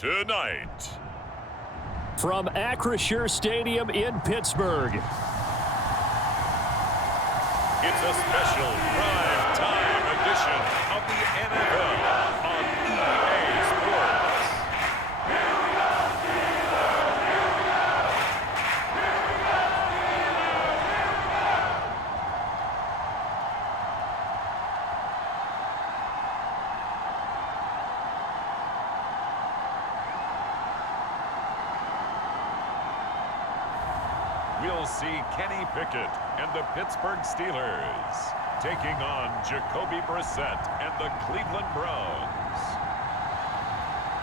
Tonight, from Acrisure Stadium in Pittsburgh, it's a special prime time edition of the NFL on EA Sports. We'll see Kenny Pickett and the Pittsburgh Steelers taking on Jacoby Brissett and the Cleveland Browns.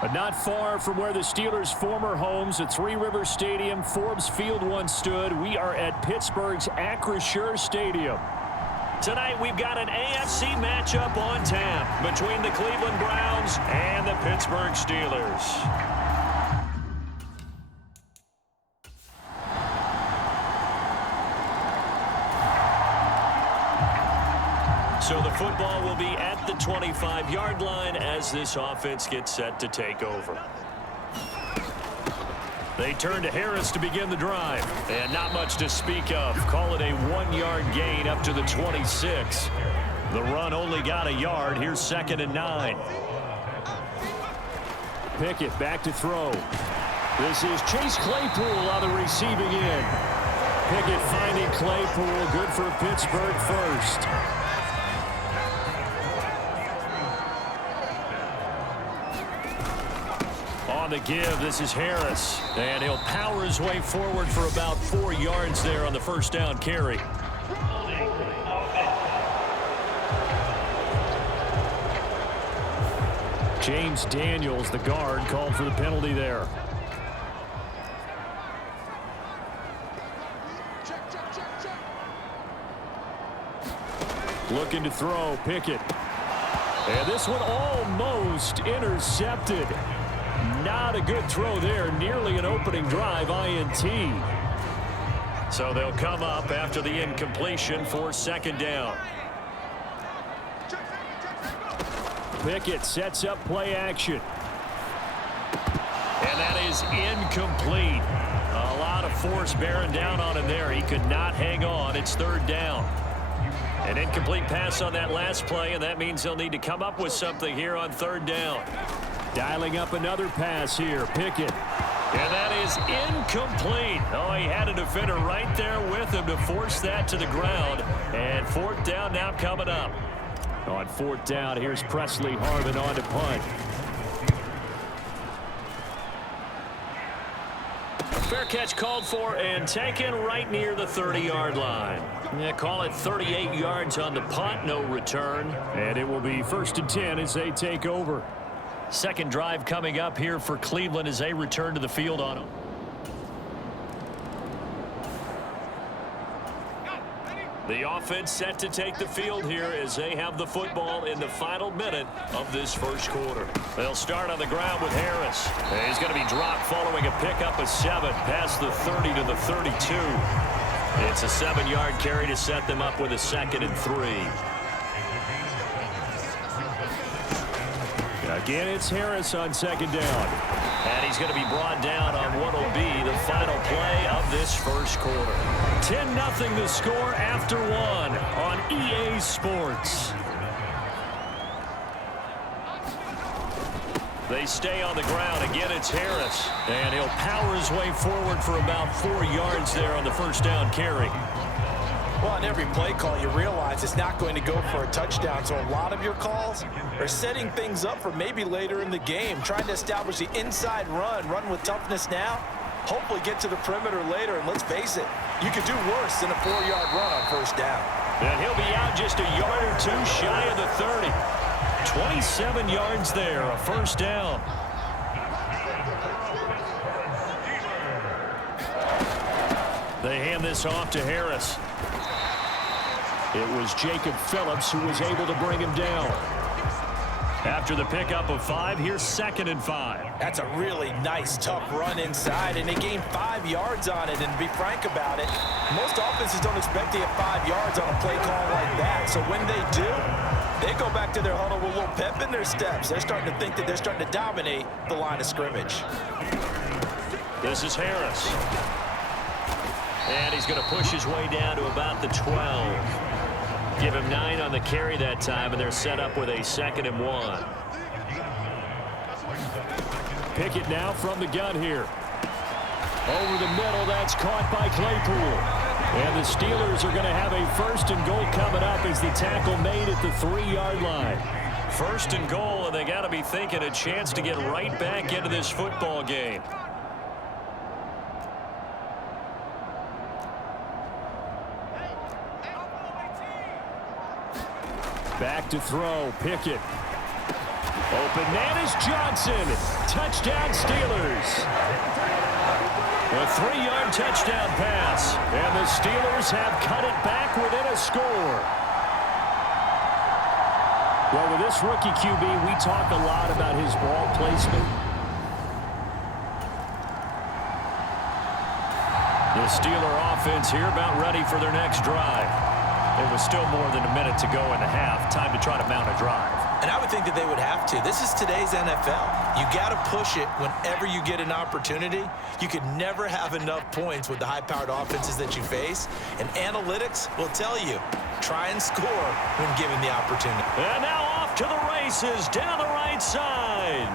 But not far from where the Steelers' former homes at Three Rivers Stadium, Forbes Field once stood, we are at Pittsburgh's Acrisure Stadium. Tonight we've got an AFC matchup on tap between the Cleveland Browns and the Pittsburgh Steelers. So the football will be at the 25-yard line as this offense gets set to take over. They turn to Harris to begin the drive. And not much to speak of. Call it a 1-yard gain up to the 26. The run only got a yard. Here's 2nd and 9. Pickett back to throw. This is Chase Claypool on the receiving end. Pickett finding Claypool. Good for Pittsburgh first. On the give, this is Harris. And he'll power his way forward for about 4 yards there on the first down carry. James Daniels, the guard, called for the penalty there. Looking to throw, Pickett. And this one almost intercepted. Not a good throw there. Nearly an opening drive INT. So they'll come up after the incompletion for 2nd down. Pickett sets up play action. And that is incomplete. A lot of force bearing down on him there. He could not hang on. It's 3rd down. An incomplete pass on that last play, and that means they'll need to come up with something here on 3rd down. Dialing up another pass here, Pickett. And that is incomplete. Oh, he had a defender right there with him to force that to the ground. And 4th down now coming up. On 4th down, here's Presley Harvin on to punt. Fair catch called for and taken right near the 30-yard line. Yeah, call it 38 yards on the punt, no return. And it will be 1st and 10 as they take over. Second drive coming up here for Cleveland as they return to the field on them. The offense set to take the field here as they have the football in the final minute of this first quarter. They'll start on the ground with Harris. He's going to be dropped following a pickup of 7 past the 30 to the 32. It's a 7-yard carry to set them up with a 2nd and 3. Again, it's Harris on 2nd down. And he's going to be brought down on what will be the final play of this first quarter. 10-0 the score after 1 on EA Sports. They stay on the ground. Again, it's Harris. And he'll power his way forward for about 4 yards there on the first down carry. Well, on every play call, you realize it's not going to go for a touchdown. So a lot of your calls are setting things up for maybe later in the game, trying to establish the inside run with toughness now, hopefully get to the perimeter later. And let's face it, you could do worse than a 4-yard run on 1st down. And he'll be out just a yard or two shy of the 30. 27 yards there, a first down. They hand this off to Harris. It was Jacob Phillips who was able to bring him down. After the pickup of 5, here's 2nd and 5. That's a really nice, tough run inside, and they gained 5 yards on it. And to be frank about it, most offenses don't expect to get 5 yards on a play call like that. So when they do, they go back to their huddle with a little pep in their steps. They're starting to think that they're starting to dominate the line of scrimmage. This is Harris. And he's going to push his way down to about the 12. Give him 9 on the carry that time, and they're set up with a 2nd and 1. Pickett now from the gun here. Over the middle, that's caught by Claypool. And the Steelers are going to have a 1st and goal coming up as the tackle made at the 3-yard line. 1st and goal, and they got to be thinking a chance to get right back into this football game. Back to throw, Pickett. Open man is Johnson. Touchdown Steelers. A 3-yard touchdown pass. And the Steelers have cut it back within a score. Well, with this rookie QB, we talk a lot about his ball placement. The Steeler offense here about ready for their next drive. There was still more than a minute to go in the half. Time to try to mount a drive. And I would think that they would have to. This is today's NFL. You got to push it whenever you get an opportunity. You could never have enough points with the high-powered offenses that you face. And analytics will tell you, try and score when given the opportunity. And now off to the races down the right side.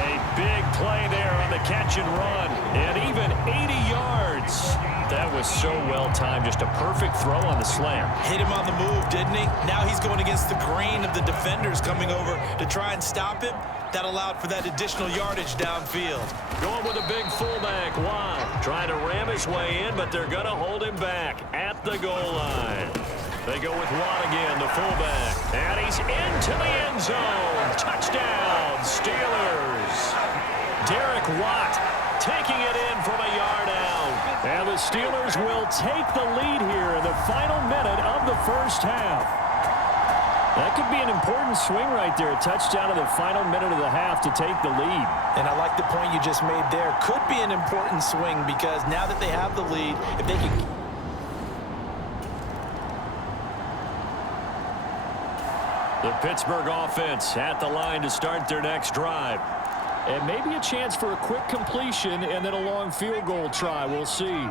A big play there on the catch and run. And even 80 yards. That was so well timed. Just a perfect throw on the slam. Hit him on the move, didn't he? Now he's going against the grain of the defenders coming over to try and stop him. That allowed for that additional yardage downfield. Going with a big fullback. Wow. Trying to ram his way in, but they're going to hold him back at the goal line. They go with Watt again, the fullback. And he's into the end zone. Touchdown, Steelers. Derek Watt taking it in from a yard out. And the Steelers will take the lead here in the final minute of the first half. That could be an important swing right there. A touchdown in the final minute of the half to take the lead. And I like the point you just made there. Could be an important swing because now that they have the lead, if they can... The Pittsburgh offense at the line to start their next drive. And maybe a chance for a quick completion and then a long field goal try. We'll see.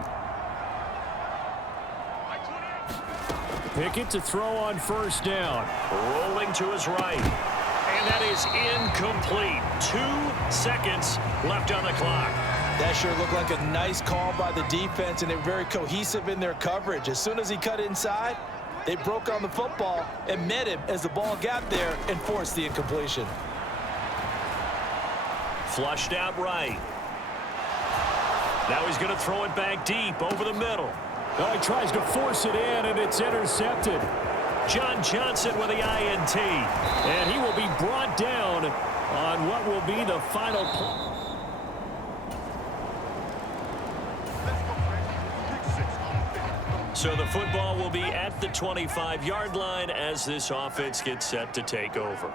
Pickett to throw on 1st down. Rolling to his right. And that is incomplete. 2 seconds left on the clock. That sure looked like a nice call by the defense, and they're very cohesive in their coverage. As soon as he cut inside, they broke on the football and met him as the ball got there and forced the incompletion. Flushed out right. Now he's going to throw it back deep over the middle. Oh, he tries to force it in, and it's intercepted. John Johnson with the INT. And he will be brought down on what will be the final play. So the football will be at the 25-yard line as this offense gets set to take over.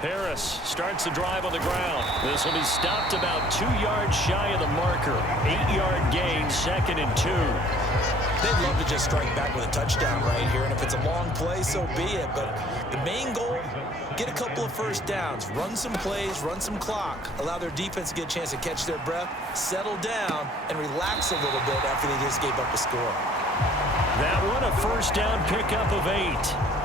Harris starts the drive on the ground. This will be stopped about 2 yards shy of the marker. 8-yard gain, 2nd and 2. They'd love to just strike back with a touchdown right here, and if it's a long play, so be it. But the main goal, get a couple of first downs, run some plays, run some clock, allow their defense to get a chance to catch their breath, settle down, and relax a little bit after they just gave up a score. That one, a first down pickup of 8.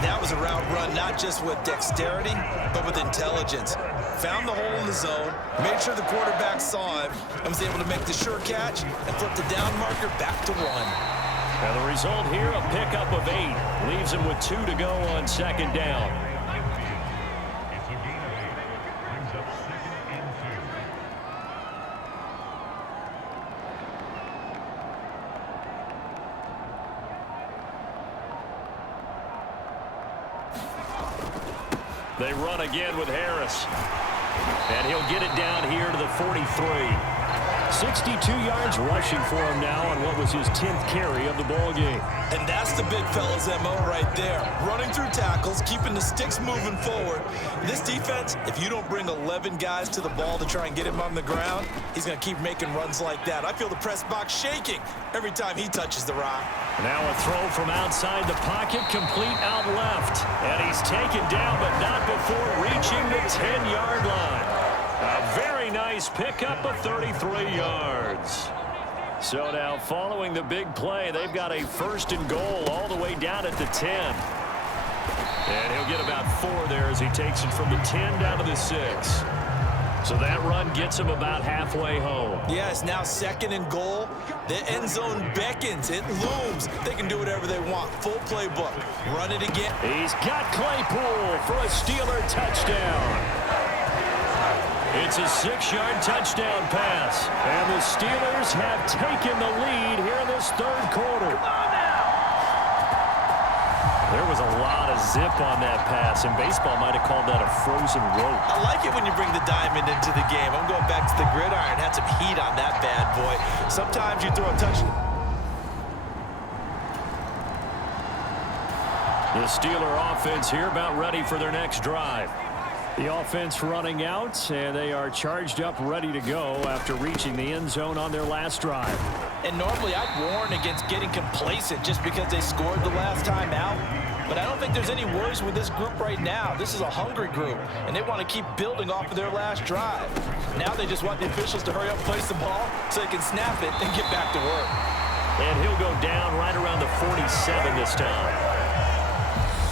That was a route run not just with dexterity, but with intelligence. Found the hole in the zone, made sure the quarterback saw him, and was able to make the sure catch and flip the down marker back to 1. Now the result here, a pickup of 8. Leaves him with 2 to go on 2nd down. They run again with Harris. And he'll get it down here to the 43. 62 yards rushing for him now on what was his 10th carry of the ball game. And that's the big fella's MO right there. Running through tackles, keeping the sticks moving forward. This defense, if you don't bring 11 guys to the ball to try and get him on the ground, he's going to keep making runs like that. I feel the press box shaking every time he touches the rock. Now a throw from outside the pocket, complete out left. And he's taken down, but not before reaching the 10-yard line. A very nice pickup of 33 yards. So now following the big play, they've got a 1st and goal all the way down at the 10. And he'll get about 4 there as he takes it from the 10 down to the 6. So that run gets him about halfway home. Yeah, it's now 2nd and goal. The end zone beckons. It looms. They can do whatever they want. Full playbook. Run it again. He's got Claypool for a Steeler touchdown. It's a 6-yard touchdown pass. And the Steelers have taken the lead here in this 3rd quarter. There was a lot of zip on that pass, and baseball might have called that a frozen rope. I like it when you bring the diamond into the game. I'm going back to the gridiron. Had some heat on that bad boy. Sometimes you throw a touchdown. The Steeler offense here about ready for their next drive. The offense running out, and they are charged up, ready to go after reaching the end zone on their last drive. And normally I'd warn against getting complacent just because they scored the last time out. But I don't think there's any worries with this group right now. This is a hungry group, and they want to keep building off of their last drive. Now they just want the officials to hurry up and place the ball so they can snap it and get back to work. And he'll go down right around the 47 this time.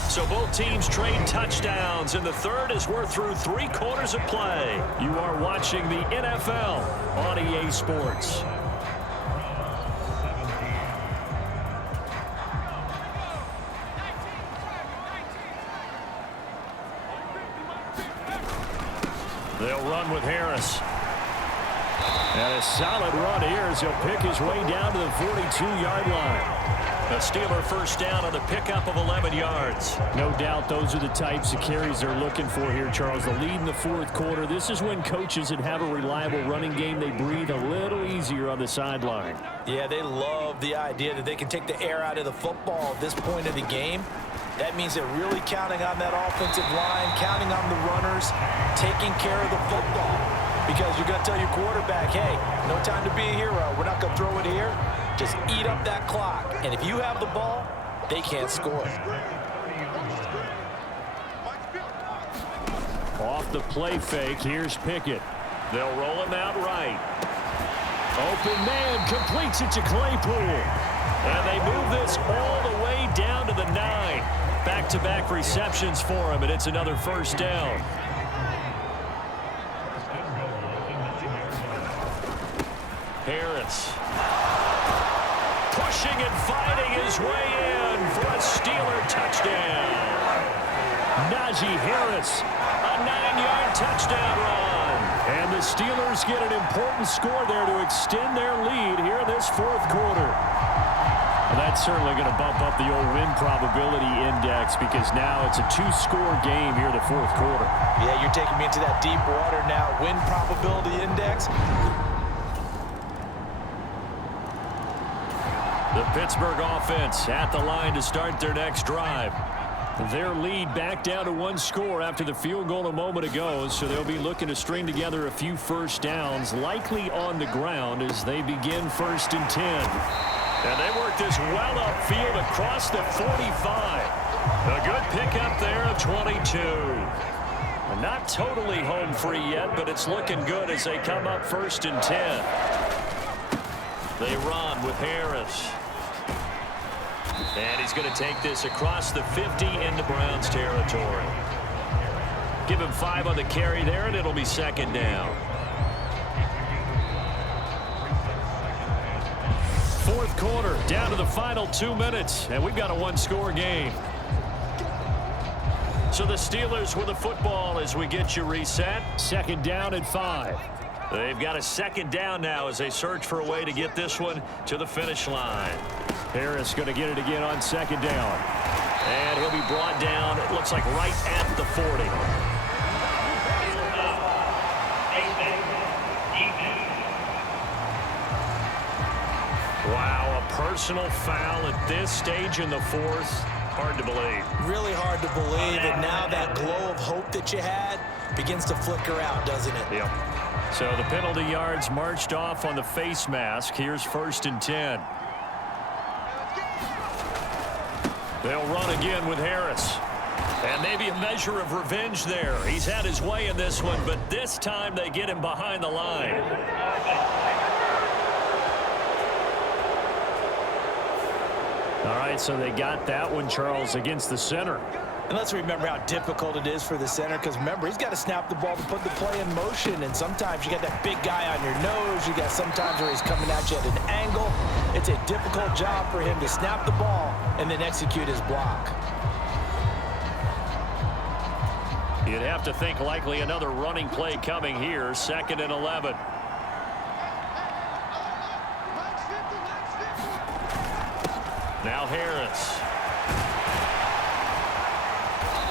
So both teams trade touchdowns in the 3rd as we're through 3 quarters of play. You are watching the NFL on EA Sports. They'll run with Harris. And a solid run here as he'll pick his way down to the 42-yard line. A Steeler 1st down on the pickup of 11 yards. No doubt those are the types of carries they're looking for here, Charles. The lead in the 4th quarter. This is when coaches that have a reliable running game, they breathe a little easier on the sideline. Yeah, they love the idea that they can take the air out of the football at this point of the game. That means they're really counting on that offensive line, counting on the runners, taking care of the football. Because you're going to tell your quarterback, hey, no time to be a hero. We're not going to throw it here. Just eat up that clock. And if you have the ball, they can't score. Off the play fake, here's Pickett. They'll roll him out right. Open man completes it to Claypool. And they move this all the way down to the 9. Back-to-back receptions for him, and it's another 1st down. Harris. Pushing and fighting his way in for a Steeler touchdown. Najee Harris, a 9-yard touchdown run. And the Steelers get an important score there to extend their lead here in this 4th quarter. Well, that's certainly going to bump up the old win probability index because now it's a 2-score game here in the 4th quarter. Yeah, you're taking me into that deep water now. Win probability index. The Pittsburgh offense at the line to start their next drive. Their lead back down to 1 score after the field goal a moment ago, so they'll be looking to string together a few 1st downs, likely on the ground as they begin 1st and 10. And they work this well upfield across the 45. A good pickup there of 22. Not totally home free yet, but it's looking good as they come up 1st and 10. They run with Harris. And he's going to take this across the 50 into Browns territory. Give him 5 on the carry there, and it'll be 2nd down. 4th quarter, down to the final 2 minutes, and we've got a 1-score game. So the Steelers with the football as we get you reset. 2nd down and 5. They've got a 2nd down now as they search for a way to get this one to the finish line. Harris going to get it again on 2nd down. And he'll be brought down, it looks like right at the 40. Wow, a personal foul at this stage in the fourth. Hard to believe. Really hard to believe, and now that glow of hope that you had begins to flicker out, doesn't it? Yep. So the penalty yards marched off on the face mask. Here's 1st and 10. They'll run again with Harris. And maybe a measure of revenge there. He's had his way in this one, but this time they get him behind the line. All right, so they got that one, Charles, against the center. And let's remember how difficult it is for the center, because remember, he's got to snap the ball to put the play in motion, and sometimes you got that big guy on your nose. You got sometimes where he's coming at you at an angle. It's a difficult job for him to snap the ball and then execute his block. You'd have to think likely another running play coming here, 2nd and 11. Now Harris.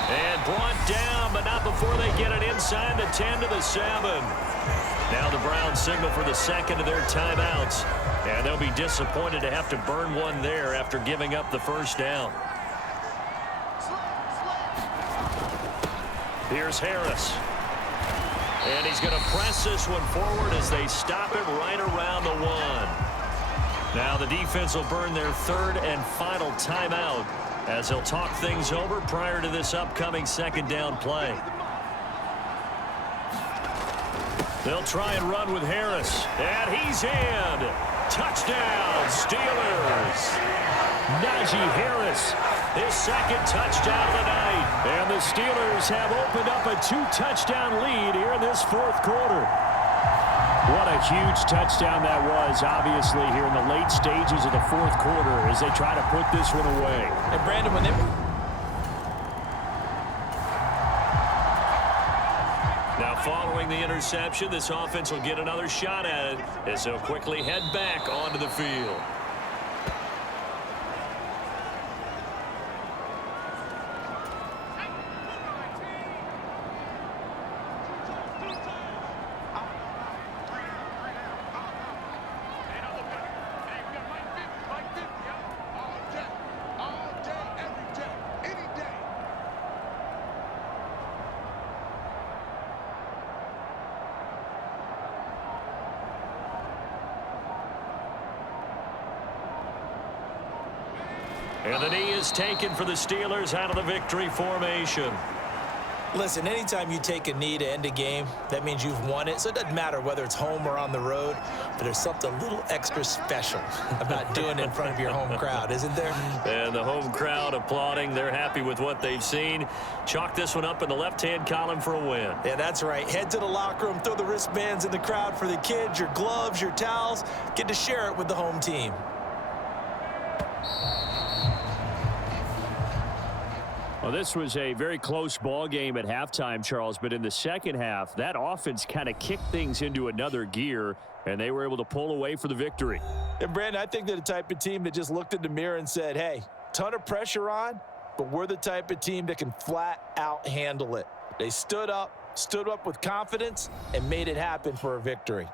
And brought down, but not before they get it inside the 10 to the 7. Now the Browns signal for the 2nd of their timeouts. And they'll be disappointed to have to burn one there after giving up the 1st down. Here's Harris. And he's going to press this one forward as they stop it right around the 1. Now the defense will burn their 3rd and final timeout as they'll talk things over prior to this upcoming 2nd down play. They'll try and run with Harris. And he's in. Touchdown, Steelers. Najee Harris, his 2nd touchdown of the night. And the Steelers have opened up a 2-touchdown lead here in this 4th quarter. What a huge touchdown that was, obviously, here in the late stages of the 4th quarter as they try to put this one away. And Brandon, when they... Now, following the interception, this offense will get another shot at it as they'll quickly head back onto the field. And the knee is taken for the Steelers out of the victory formation. Listen, anytime you take a knee to end a game, that means you've won it. So it doesn't matter whether it's home or on the road, but there's something a little extra special about doing it in front of your home crowd, isn't there? And the home crowd applauding. They're happy with what they've seen. Chalk this one up in the left-hand column for a win. Yeah, that's right. Head to the locker room, throw the wristbands in the crowd for the kids, your gloves, your towels. Get to share it with the home team. Well, this was a very close ball game at halftime, Charles, but in the second half, that offense kind of kicked things into another gear, and they were able to pull away for the victory. And, Brandon, I think they're the type of team that just looked in the mirror and said, hey, ton of pressure on, but we're the type of team that can flat out handle it. They stood up with confidence, and made it happen for a victory.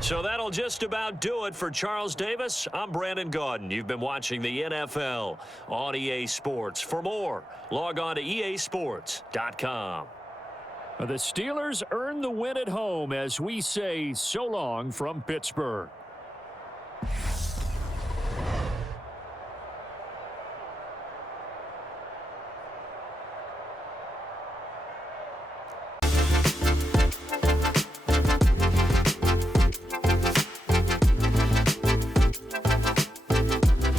So that'll just about do it for Charles Davis. I'm Brandon Gaudin. You've been watching the NFL on EA Sports. For more, log on to easports.com. The Steelers earn the win at home as we say so long from Pittsburgh.